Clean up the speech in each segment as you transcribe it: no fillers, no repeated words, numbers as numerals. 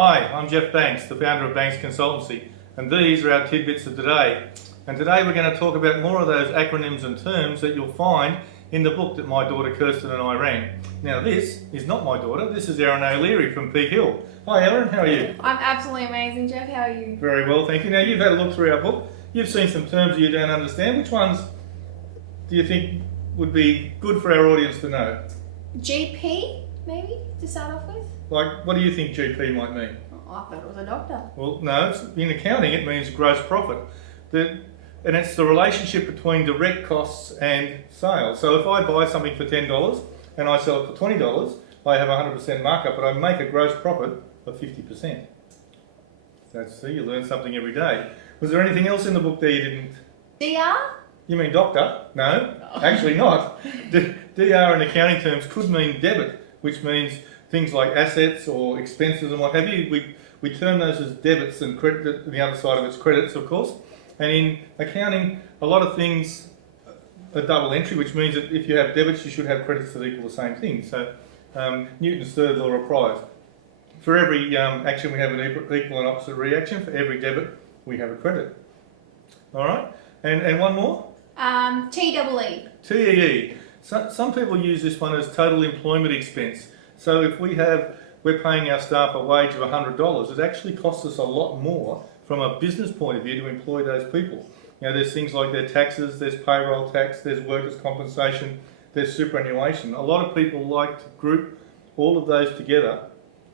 Hi, I'm Jeff Banks, the founder of Banks Consultancy, and these are our tidbits of today. And today we're going to talk about more of those acronyms and terms that you'll find in the book that my daughter Kirsten and I ran. Now this is not my daughter, this is Erin O'Leary from Peak Hill. Hi Erin, how are you? I'm absolutely amazing, Jeff. How are you? Very well, thank you. Now you've had a look through our book, you've seen some terms you don't understand. Which ones do you think would be good for our audience to know? GP, maybe, to start off with? Like, what do you think GP might mean? Oh, I thought it was a doctor. Well, no, in accounting it means gross profit. And it's the relationship between direct costs and sales. So if I buy something for $10 and I sell it for $20, I have 100% markup, but I make a gross profit of 50%. See, you learn something every day. Was there anything else in the book there you didn't? DR? You mean doctor? No, actually not. DR in accounting terms could mean debit, which means things like assets or expenses and what have you. We term those as debits, and credit, the other side of it's credits, of course. And in accounting, a lot of things are double entry, which means that if you have debits, you should have credits that equal the same thing. So Newton's third law applies. For every action, we have an equal and opposite reaction. For every debit, we have a credit. All right? And one more? TEE. TEE. So, some people use this one as total employment expense. So if we're paying our staff a wage of $100, it actually costs us a lot more from a business point of view to employ those people. You know, there's things like their taxes, there's payroll tax, there's workers' compensation, there's superannuation. A lot of people like to group all of those together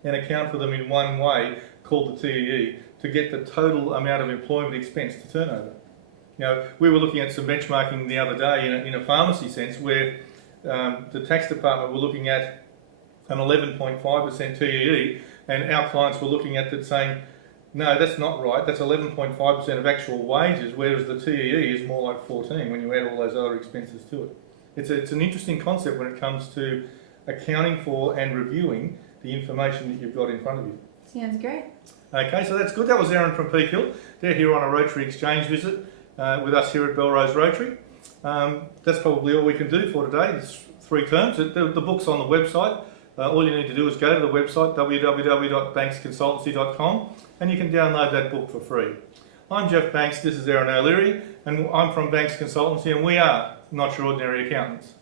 and account for them in one way, called the TEE, to get the total amount of employment expense to turnover. You know, we were looking at some benchmarking the other day in a pharmacy sense, where the tax department were looking at an 11.5% TEE, and our clients were looking at it saying, no, that's not right, that's 11.5% of actual wages, whereas the TEE is more like 14 when you add all those other expenses to it. It's an interesting concept when it comes to accounting for and reviewing the information that you've got in front of you. Sounds great. Okay, so that's good. That was Erin from Peak Hill. They're here on a Rotary Exchange visit with us here at Belrose Rotary. That's probably all we can do for today. It's 3 terms. The book's on the website. All you need to do is go to the website www.banksconsultancy.com and you can download that book for free. I'm Jeff Banks, this is Erin O'Leary, and I'm from Banks Consultancy, and we are not your ordinary accountants.